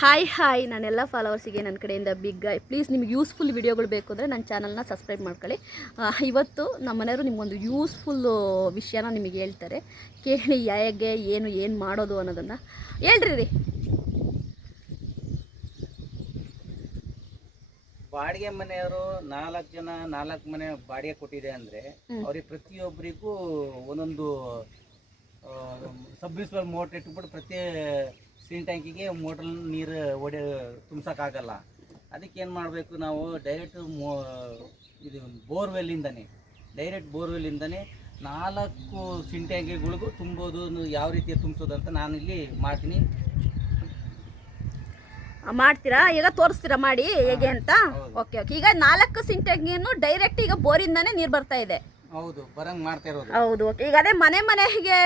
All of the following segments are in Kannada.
ಹಾಯ್ ನನ್ನೆಲ್ಲ ಫಾಲೋವರ್ಸಿಗೆ ನನ್ನ ಕಡೆಯಿಂದ ಬಿಗ್ ಪ್ಲೀಸ್ ನಿಮಗೆ ಯೂಸ್ಫುಲ್ ವಿಡಿಯೋಗಳು ಬೇಕು ಅಂದರೆ ನನ್ನ ಚಾನಲ್ನ ಸಬ್ಸ್ಕ್ರೈಬ್ ಮಾಡ್ಕೊಳ್ಳಿ. ಇವತ್ತು ನಮ್ಮ ಮನೆಯವರು ನಿಮಗೊಂದು ಯೂಸ್ಫುಲ್ಲು ವಿಷಯನ ನಿಮಗೆ ಹೇಳ್ತಾರೆ, ಕೇಳಿ ಹೇಗೆ ಏನು ಮಾಡೋದು ಅನ್ನೋದನ್ನು ಹೇಳ್ರಿ. ಬಾಡಿಗೆ ಮನೆಯವರು 4 ಜನ 4 ಮನೆ ಬಾಡಿಗೆ ಕೊಟ್ಟಿದೆ ಅಂದರೆ ಅವ್ರಿಗೆ ಪ್ರತಿಯೊಬ್ಬರಿಗೂ ಒಂದೊಂದು ಸಬ್ಮಿರ್ಸಿಬಲ್ ಮೋಟ್ರ್ ಇಟ್ಬಿಟ್ಟು ಪ್ರತಿ ಸೀನ್ ಟ್ಯಾಂಕಿಗೆ ಮೋಟ್ರ್ ನೀರು ತುಂಬಿಸೋಕ್ಕಾಗಲ್ಲ. ಅದಕ್ಕೆ ಏನು ಮಾಡಬೇಕು, ನಾವು ಡೈರೆಕ್ಟ್ ಇದು ಬೋರ್ವೆಲ್ಲಿಂದನೇ 4 ಸೀನ್ ಟ್ಯಾಂಕಿಗಳಿಗೂ ತುಂಬೋದು ಯಾವ ರೀತಿ ತುಂಬಿಸೋದು ಅಂತ ನಾನಿಲ್ಲಿ ಮಾಡ್ತೀನಿ. ಮಾಡ್ತೀರಾ? ಈಗ ತೋರಿಸ್ತೀರಾ ಮಾಡಿ ಹೇಗೆ ಅಂತ? ಓಕೆ. ಈಗ 4 ಸಿಂಟೆಕ್ಸ್ಗೂ ಡೈರೆಕ್ಟ್ ಈಗ ಬೋರಿಂದಾನೇ ನೀರು ಬರ್ತಾ ಇದೆ. ಹೌದು, ಬರಂಗ್ ಮಾಡ್ತಾ ಇರೋದು. ಹೌದು. ಓಕೆ. ಈಗ ಅದೇ ಮನೆಗೆ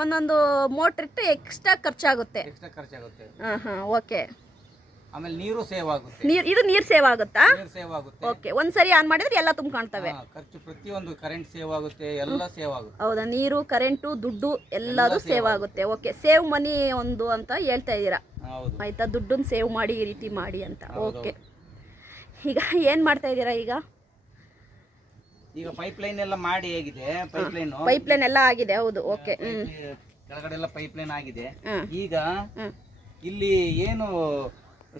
ಒಂದೊಂದು ಮೋಟ್ರ್ ಇಟ್ಟು ಎಕ್ಸ್ಟ್ರಾ ಖರ್ಚಾಗುತ್ತೆ. ಓಕೆ. ಆಮೇಲೆ ನೀರು ಸೇವ್ ಆಗುತ್ತೆ. ನೀರು ಸೇವ್ ಆಗುತ್ತಾ? ಸೇವ್ ಆಗುತ್ತೆ. ಓಕೆ. ಒಂದ್ಸರಿ ಆನ್ ಮಾಡಿದ್ರೆ ಎಲ್ಲ ತುಂಬ್ಕೊಳ್ತವೆ. ಖರ್ಚು ಪ್ರತಿಯೊಂದು ಕರೆಂಟ್ ಸೇವ್ ಆಗುತ್ತೆ, ಎಲ್ಲ ಸೇವ್ ಆಗುತ್ತೆ. ಹೌದಾ? ನೀರು, ಕರೆಂಟು, ದುಡ್ಡು ಎಲ್ಲದೂ ಸೇವ್ ಆಗುತ್ತೆ. ಓಕೆ. ಸೇವ್ ಮನಿ ಒಂದು ಅಂತ ಹೇಳ್ತಾ ಇದ್ದೀರಾ, ಆಯ್ತಾ? ದುಡ್ಡನ್ನು ಸೇವ್ ಮಾಡಿ ಈ ರೀತಿ ಮಾಡಿ ಅಂತ. ಓಕೆ. ಈಗ ಏನು ಮಾಡ್ತಾ ಇದ್ದೀರಾ? ಈಗ ಪೈಪ್ಲೈನ್ ಎಲ್ಲ ಮಾಡಿ ಹೇಗಿದೆ, ಪೈಪ್ಲೈನ್ ಎಲ್ಲ ಆಗಿದೆ. ಹೌದು. ಓಕೆ. ಕೆಳಗಡೆ ಎಲ್ಲ ಪೈಪ್ಲೈನ್ ಆಗಿದೆ. ಈಗ ಇಲ್ಲಿ ಏನು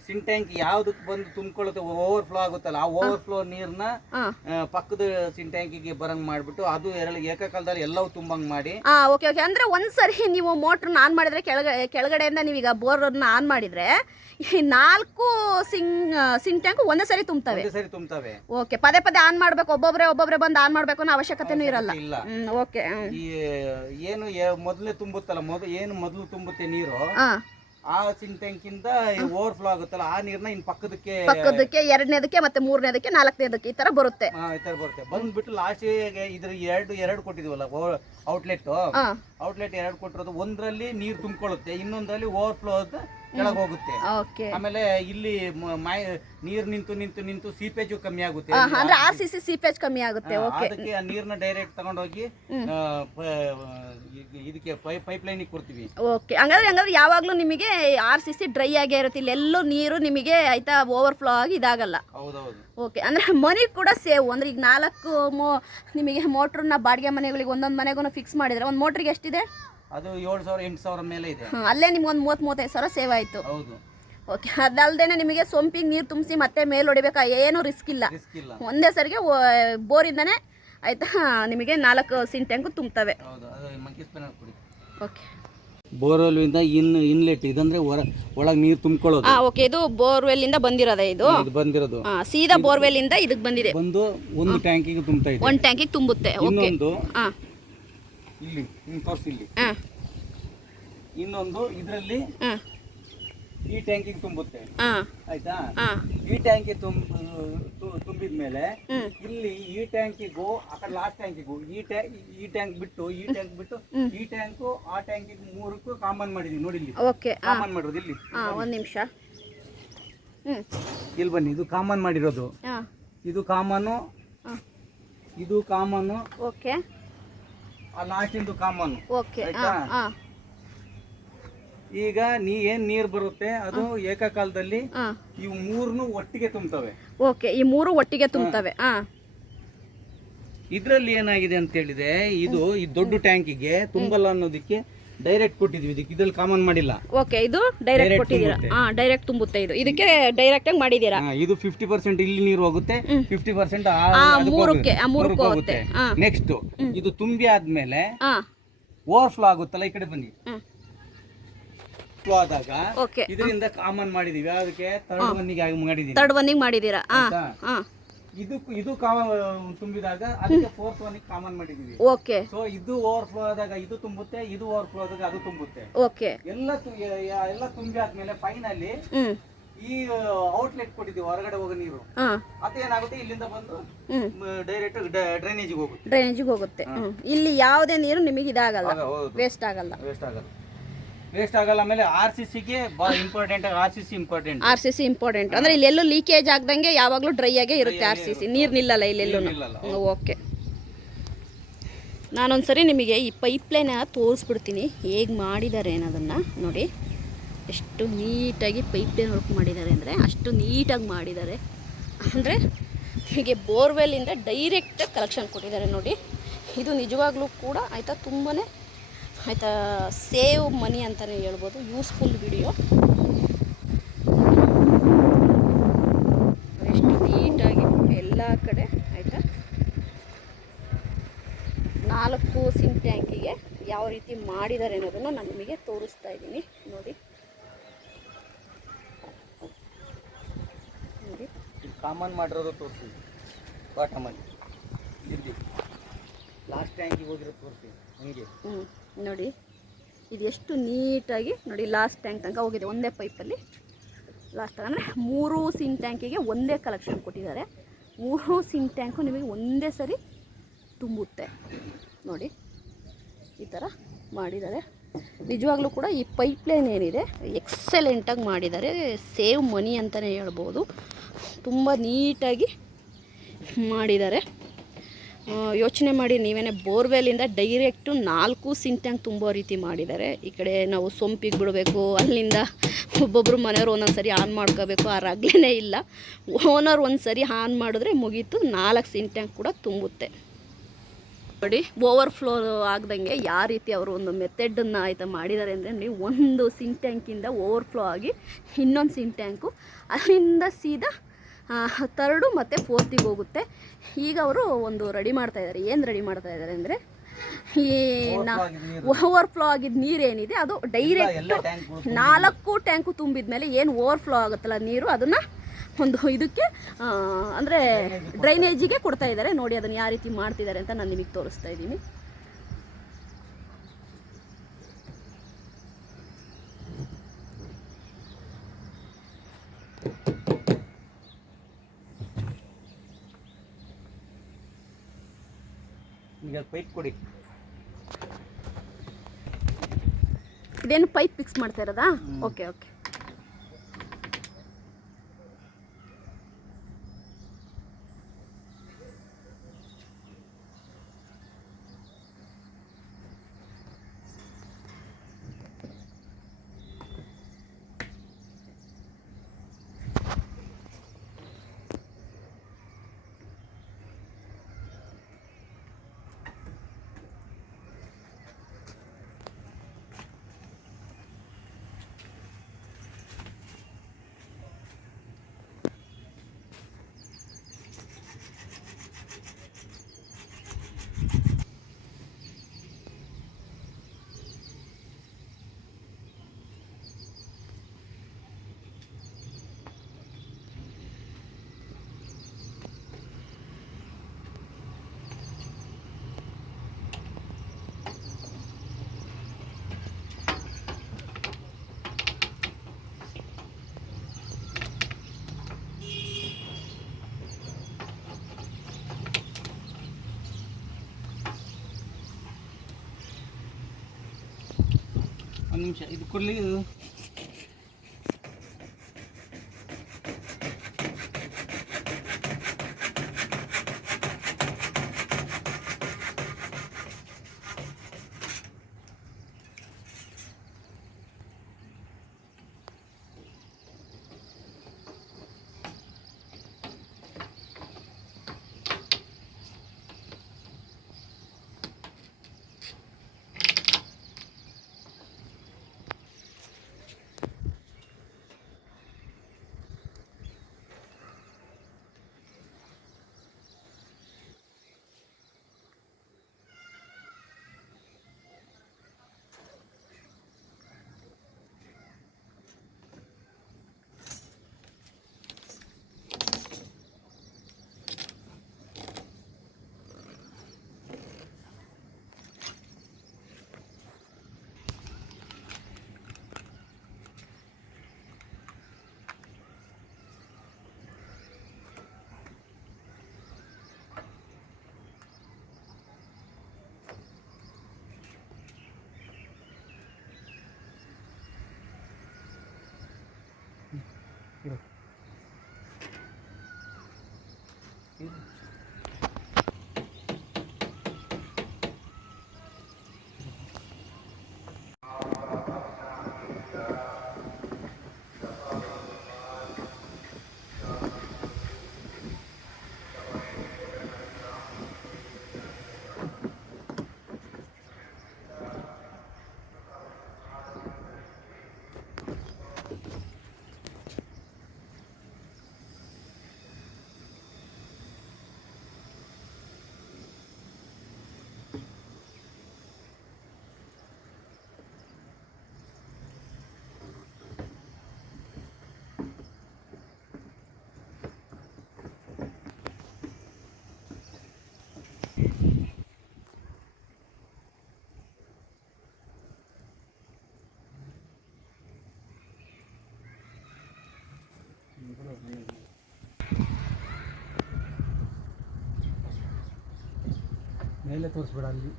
ಸಿಂಕ್ ಟ್ಯಾಂಕ್ ಯಾವ್ದಕ್ಕೆ ಬಂದು ತುಂಬಿಕೊಳ್ಳುತ್ತೆ, ಓವರ್ಫ್ಲೋ ಆಗುತ್ತಲ್ಲ, ಆ ಓವರ್ಫ್ಲೋ ನೀರ್ನ ಪಕ್ಕದ ಸಿಂಕ್ ಟ್ಯಾಂಕಿಗೆ ಬರಂಗ್ ಮಾಡ್ಬಿಟ್ಟು ಅದು ಏಕಕಾಲದಲ್ಲಿ ಎಲ್ಲವೂ ತುಂಬಂಗ್ ಮಾಡಿ. ಓಕೆ. ಅಂದ್ರೆ ಒಂದ್ಸರಿ ನೀವು ಮೋಟ್ರನ್ನ ಆನ್ ಮಾಡಿದ್ರೆ ಕೆಳಗಡೆಯಿಂದ ನೀವೀಗ ಬೋರ್ನ ಆನ್ ಮಾಡಿದ್ರೆ ಈ 4 ಸಿಂಕ್ ಟ್ಯಾಂಕ್ ಒಂದೇ ಸರಿ ತುಂಬ್ತವೆ. ಓಕೆ. ಪದೇ ಆನ್ ಮಾಡ್ಬೇಕು, ಒಬ್ಬೊಬ್ರೆ ಬಂದು ಆನ್ ಮಾಡ್ಬೇಕು ಅನ್ನೋ ಅವಶ್ಯಕತೆನೂ ಇರಲ್ಲ. ಓಕೆ. ಏನು ಮೊದಲೇ ತುಂಬುತ್ತಲ್ಲ, ಮೊದಲು ತುಂಬುತ್ತೆ ನೀರು, ಆ ಸಿಂಕ್ ಟ್ಯಾಂಕ್ ಇಂದ ಓವರ್ಫ್ಲೋ ಆಗುತ್ತಲ್ಲ, ಆ ನೀರ್ನ ಇನ್ ಪಕ್ಕದಕ್ಕೆ 2ನೇದಕ್ಕೆ ಮತ್ತೆ 3ನೇದಕ್ಕೆ 4ನೇದಕ್ಕೆ ಈ ತರ ಬರುತ್ತೆ. ಬಂದ್ಬಿಟ್ಟು ಲಾಸ್ಟ್ ಇದ್ರ ಎರಡು ಕೊಟ್ಟಿದೀವಲ್ಲ ಔಟ್ಲೆಟ್ 2 ಕೊಟ್ಟಿರೋದು, ಒಂದ್ರಲ್ಲಿ ನೀರ್ ತುಂಬಿಕೊಳ್ಳುತ್ತೆ, ಇನ್ನೊಂದ್ರಲ್ಲಿ ಓವರ್ಫ್ಲೋ ಕೆಳಗೆ ಹೋಗುತ್ತೆ. ಆಮೇಲೆ ಇಲ್ಲಿ ನೀರ್ ನಿಂತು ಸೀಪೇಜ್ ಕಮ್ಮಿ ಆಗುತ್ತೆ. ಅಂದ್ರೆ RCC ಸೀಪೇಜ್ ಕಮ್ಮಿ ಆಗುತ್ತೆ. ಅದಕ್ಕೆ ಆ ನೀರ್ನ ಡೈರೆಕ್ಟ್ ತಗೊಂಡೋಗಿ ಇದಕ್ಕೆ ಪೈಪ್ಲೈನ್ ಕೊಡ್ತೀವಿ. ಓಕೆ. ಹಂಗಾದ್ರೆ ಯಾವಾಗ್ಲೂ ನಿಮಗೆ RCC ಡ್ರೈ ಆಗೇ ಇರುತ್ತೆ, ಇಲ್ಲೆಲ್ಲೂ ನೀರು ನಿಮಗೆ ಆಯ್ತಾ ಓವರ್ಫ್ಲೋ ಆಗಿ ಇದಾಗಲ್ಲ. ಹೌದೌದು. ಓಕೆ. ಅಂದ್ರೆ ಮನಿ ಕೂಡ ಸೇವ್. ಅಂದ್ರೆ ಈಗ 4 ನಿಮಗೆ ಮೋಟ್ರನ್ನ ಬಾಡಿಗೆ ಮನೆಗಳಿಗೆ ಒಂದೊಂದು ಮನೆಗೂ ಫಿಕ್ಸ್ ಮಾಡಿದ್ರೆ ಒಂದು ಮೋಟ್ರಿಗೆ ಎಷ್ಟಿದೆ? ಅದು 7,000-8,000 ಮೇಲೆ ಇದೆ. ಅಲ್ಲೇ ನಿಮ್ಗೆ ಒಂದು 30-35 ಸಾವಿರ ಸೇವ್ ಆಯ್ತು. ಹೌದು. ಓಕೆ. ಅದಲ್ದೇನೆ ನಿಮಗೆ ಸೊಂಪಿಗೆ ನೀರು ತುಂಬಿಸಿ ಮತ್ತೆ ಮೇಲೆ ಹೊಡಿಬೇಕಾ, ಏನು ರಿಸ್ಕ್ ಇಲ್ಲ. ಒಂದೇ ಸರಿಗೆ ಬೋರಿಂದಾನೆ ಆಯ್ತಾ ನಿಮಗೆ 4 ಸಿಂಕ್ ಟ್ಯಾಂಕ್ ತುಂಬ್ತವೆ. ಓಕೆ. ಬೋರ್ವೆಲ್ ಇಂದ ಇನ್ಲೆಟ್ ಇದಂದ್ರೆ ಒಳಗೆ ನೀರು ತುಂಬಿಕೊಳ್ಳೋದು. ಓಕೆ. ಇದು ಬೋರ್ವೆಲ್ ಇಂದ ಬಂದಿರೋದೇ? ಇದು ಬಂದಿರೋದು ಸೀದಾ ಬೋರ್ವೆಲ್ ಇಂದ ಇದಕ್ಕೆ ಬಂದಿದೆ. ಒಂದು ಟ್ಯಾಂಕಿಗೆ ತುಂಬುತ್ತಾ ಇದೆ. ಒಂದು ಟ್ಯಾಂಕಿಗೆ ತುಂಬುತ್ತೆ. ಓಕೆ. ಇಲ್ಲಿ ತೋರಿಸಿ, ಇನ್ನೊಂದು ಇದರಲ್ಲಿ ಈ ಟ್ಯಾಂಕಿಗೆ ತುಂಬುತ್ತೆ. ಆಯ್ತಾ? ಈ ಟ್ಯಾಂಕಿ ತುಂಬಿದ್ಮೇಲೆ ಇಲ್ಲಿ ಈ ಟ್ಯಾಂಕಿಗೂ ಆ ಕಡೆ ಲಾಸ್ಟ್ ಟ್ಯಾಂಕಿಗೂ ಈ ಟ್ಯಾಂಕ್ ಬಿಟ್ಟು ಈ ಟ್ಯಾಂಕು ಆ ಟ್ಯಾಂಕಿಗೆ 3ಕ್ಕೂ ಕಾಮನ್ ಮಾಡಿದೀವಿ. ನೋಡಿ ಇಲ್ಲಿ ಕಾಮನ್ ಮಾಡಿರೋದು. ಇಲ್ಲಿ ಒಂದ್ ನಿಮಿಷ, ಇಲ್ಲಿ ಬನ್ನಿ. ಇದು ಕಾಮನ್ ಮಾಡಿರೋದು, ಇದು ಕಾಮನು, ಇದು ಕಾಮನು. ಓಕೆ. ಆ ಲಾಸ್ಟ್ ಇಂದು ಕಾಮನ್. ಓಕೆ. ಈಗ ಏನ್ ನೀರ್ ಬರುತ್ತೆ ಅದು ಏಕಕಾಲದಲ್ಲಿ ಇವು 3 ಒಟ್ಟಿಗೆ ತುಂಬುತ್ತವೆ. ಓಕೆ. ಈ 3 ಒಟ್ಟಿಗೆ ತುಂಬುತ್ತವೆ. ಇದ್ರಲ್ಲಿ ಏನಾಗಿದೆ ಅಂತ ಹೇಳಿದ್ರೆ, ಇದು ಈ ದೊಡ್ಡ ಟ್ಯಾಂಕಿಗೆ ತುಂಬಲ್ಲ ಅನ್ನೋದಕ್ಕೆ ಡೈರೆಕ್ಟ್ ಕೊಟ್ಟಿದ್ವಿ, ಇದ್ರಲ್ಲಿ ಕಾಮನ್ ಮಾಡಿಲ್ಲ. ಓಕೆ. ಇದು ಡೈರೆಕ್ಟ್ ಕೊಟ್ಟಿದ್ದೀರಾ? ಡೈರೆಕ್ಟ್ ತುಂಬುತ್ತೆ. ಇದಕ್ಕೆ ಡೈರೆಕ್ಟ್ ಆಗಿ ಮಾಡಿದೀರಾ. ಇದು 50% ಇಲ್ಲಿ ನೀರು ಹೋಗುತ್ತೆ, 50% ಮೂರಕ್ಕೆ ಹೋಗುತ್ತೆ. ನೆಕ್ಸ್ಟ್ ಇದು ತುಂಬಿ ಆದ್ಮೇಲೆ ಓವರ್ಫ್ಲೋ ಆಗುತ್ತಲ್ಲ, ಈ ಕಡೆ ಬನ್ನಿ. ಆದಾಗ ಇದರಿಂದ ಕಾಮನ್ ಮಾಡಿದೀವಿ. ಅದಕ್ಕೆ ಥರ್ಡ್ ಒನ್ನಿಗೆ ಮಾಡಿದೀರಾ. ಇದು ತುಂಬಿದಾಗ ಅದಕ್ಕೆ 4th ಒನ್ನಿಗೆ ಕಾಮನ್ ಮಾಡಿದೀವಿ. ಓಕೆ. ಸೊ ಇದು ಓವರ್ಫ್ಲೋ ಆದಾಗ ಇದು ತುಂಬುತ್ತೆ, ಇದು ಓವರ್ಫ್ಲೋ ಆದಾಗ ಅದು ತುಂಬುತ್ತೆ. ಓಕೆ. ಎಲ್ಲ ತುಂಬಿ ಆದ್ಮೇಲೆ ಫೈನಲಿ ಈ ಔಟ್ಲೆಟ್ ಕೊಟ್ಟಿದ್ದೀವಿ, ಹೊರಗಡೆ ಹೋಗೋ ನೀರು, ಅದೇನಾಗುತ್ತೆ ಇಲ್ಲಿಂದ ಬಂದು ಡೈರೆಕ್ಟ್ ಡ್ರೈನೇಜಿಗೆ ಹೋಗುತ್ತೆ. ಇಲ್ಲಿ ಯಾವುದೇ ನೀರು ನಿಮಗೆ ಇದಾಗಲ್ಲ, ವೇಸ್ಟ್ ಆಗಲ್ಲ. ಆಮೇಲೆ RCCಗೆ ಇಂಪಾರ್ಟೆಂಟ್. RCC ಇಂಪಾರ್ಟೆಂಟ್ ಅಂದ್ರೆ ಇಲ್ಲೆಲ್ಲೂ ಲೀಕೇಜ್ ಆಗದಂಗೆ ಯಾವಾಗಲೂ ಡ್ರೈ ಆಗೇ ಇರುತ್ತೆ. RCC ನೀರು ನಿಲ್ಲಲ್ಲ ಇಲ್ಲೆಲ್ಲೂ. ಓಕೆ. ನಾನೊಂದ್ಸರಿ ನಿಮಗೆ ಈ ಪೈಪ್ಲೈನ್ ತೋರಿಸ್ಬಿಡ್ತೀನಿ ಹೇಗೆ ಮಾಡಿದ್ದಾರೆ ಅನ್ನೋದನ್ನು ನೋಡಿ. ಎಷ್ಟು ನೀಟಾಗಿ ಪೈಪ್ ಲೈನ್ ವರ್ಕ್ ಮಾಡಿದ್ದಾರೆ ಅಂದರೆ ಅಷ್ಟು ನೀಟಾಗಿ ಮಾಡಿದ್ದಾರೆ. ಅಂದರೆ ಹೀಗೆ ಬೋರ್ವೆಲ್ಲಿಂದ ಡೈರೆಕ್ಟಾಗಿ ಕಲೆಕ್ಷನ್ ಕೊಟ್ಟಿದ್ದಾರೆ ನೋಡಿ. ಇದು ನಿಜವಾಗ್ಲೂ ಕೂಡ ಆಯಿತಾ ತುಂಬಾ ಆಯಿತಾ ಸೇವ್ ಮನಿ ಅಂತಲೇ ಹೇಳ್ಬೋದು. Useful video. ಎಷ್ಟು ನೀಟಾಗಿ ಎಲ್ಲ ಕಡೆ ಆಯಿತಾ 4 ಸಿಂಕ್ ಟ್ಯಾಂಕಿಗೆ ಯಾವ ರೀತಿ ಮಾಡಿದ್ದಾರೆ ಅನ್ನೋದನ್ನು ನಾನು ನಿಮಗೆ ತೋರಿಸ್ತಾ ಇದ್ದೀನಿ ನೋಡಿ. ನೋಡಿ ಕಾಮನ್ ಮಾಡಿರೋದು ತೋರಿಸಿ, ಬಾಟಮಲ್ಲಿ ಇಲ್ಲಿ ಲಾಸ್ಟ್ ಟ್ಯಾಂಕಿಗೆ ಹೋಗಿರೋದು ತೋರಿಸಿ ಹಂಗೆ. ನೋಡಿ ಇದು ಎಷ್ಟು ನೀಟಾಗಿ ನೋಡಿ ಲಾಸ್ಟ್ ಟ್ಯಾಂಕ್ ತನಕ ಹೋಗಿದೆ ಒಂದೇ ಪೈಪಲ್ಲಿ. ಲಾಸ್ಟ್ ಅಂದರೆ 3 ಸಿಂಕ್ ಟ್ಯಾಂಕಿಗೆ ಒಂದೇ ಕಲೆಕ್ಷನ್ ಕೊಟ್ಟಿದ್ದಾರೆ. 3 ಸಿಂಕ್ ಟ್ಯಾಂಕು ನಿಮಗೆ ಒಂದೇ ಸರಿ ತುಂಬುತ್ತೆ ನೋಡಿ. ಈ ಥರ ಮಾಡಿದ್ದಾರೆ. ನಿಜವಾಗ್ಲೂ ಕೂಡ ಈ ಪೈಪ್ಲೈನ್ ಏನಿದೆ ಎಕ್ಸಲೆಂಟಾಗಿ ಮಾಡಿದ್ದಾರೆ. ಸೇವ್ ಮನಿ ಅಂತಲೇ ಹೇಳ್ಬೋದು. ತುಂಬ ನೀಟಾಗಿ ಮಾಡಿದ್ದಾರೆ. ಯೋಚನೆ ಮಾಡಿ ನೀವೇನೇ ಬೋರ್ವೆಲ್ಲಿಂದ ಡೈರೆಕ್ಟು 4 ಸಿಂಕ್ ಟ್ಯಾಂಕ್ ತುಂಬೋ ರೀತಿ ಮಾಡಿದ್ದಾರೆ. ಈ ಕಡೆ ನಾವು ಸೊಂಪಿಗೆ ಬಿಡಬೇಕು, ಅಲ್ಲಿಂದ ಒಬ್ಬೊಬ್ಬರು ಮನೆಯವರು ಒಂದೊಂದು ಸರಿ ಆನ್ ಮಾಡ್ಕೋಬೇಕು, ಆ ರಗ್ಲೇ ಇಲ್ಲ. ಓನರ್ ಒಂದು ಸರಿ ಆನ್ ಮಾಡಿದ್ರೆ ಮುಗೀತು, 4 ಸಿಂಕ್ ಟ್ಯಾಂಕ್ ಕೂಡ ತುಂಬುತ್ತೆ ನೋಡಿ. ಓವರ್ಫ್ಲೋ ಆಗ್ದಂಗೆ ಯಾವ ರೀತಿ ಅವರು ಒಂದು ಮೆಥಡನ್ನು ಆಯಿತಾ ಮಾಡಿದ್ದಾರೆ ಅಂದರೆ ನೀವು ಒಂದು ಸಿಂಕ್ ಟ್ಯಾಂಕಿಂದ ಓವರ್ಫ್ಲೋ ಆಗಿ ಇನ್ನೊಂದು ಸಿಂಕ್ ಟ್ಯಾಂಕು ಅಲ್ಲಿಂದ ಸೀದಾ 3rd ಮತ್ತು 4th ಹೋಗುತ್ತೆ. ಈಗ ಅವರು ಒಂದು ರೆಡಿ ಮಾಡ್ತಾಯಿದ್ದಾರೆ. ಏನು ರೆಡಿ ಮಾಡ್ತಾಯಿದ್ದಾರೆ ಅಂದರೆ ಈ ಓವರ್ಫ್ಲೋ ಆಗಿದ್ದ ನೀರೇನಿದೆ ಅದು ಡೈರೆಕ್ಟ್ 4 ಟ್ಯಾಂಕು ತುಂಬಿದ ಮೇಲೆ ಏನು ಓವರ್ಫ್ಲೋ ಆಗುತ್ತಲ್ಲ ನೀರು, ಅದನ್ನು ಒಂದು ಇದಕ್ಕೆ ಅಂದರೆ ಡ್ರೈನೇಜಿಗೆ ಕೊಡ್ತಾ ಇದ್ದಾರೆ ನೋಡಿ. ಅದನ್ನು ಯಾವ ರೀತಿ ಮಾಡ್ತಿದ್ದಾರೆ ಅಂತ ನಾನು ನಿಮಗೆ ತೋರಿಸ್ತಾ ಇದ್ದೀನಿ. ಈಗ ಪೈಪ್ ಕೊಡಿ. ಇದೇನು ಪೈಪ್ ಫಿಕ್ಸ್ ಮಾಡ್ತಾ ಇರೋದಾ? Okay okay. ಒಂದು ನಿಮಿಷ ಇದು ಕೊಡಲಿ. ಇದು ಮೇಲೆ ತೋರಿಸ್ಬೇಡ ಅಲ್ಲಿ.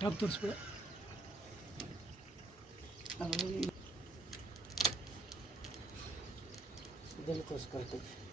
ಟಾಪ್ ತೋರಿಸ್ಬೇಡ. ಇದನ್ನು ತೋರಿಸ್ಕೊಳ್ತೀವಿ.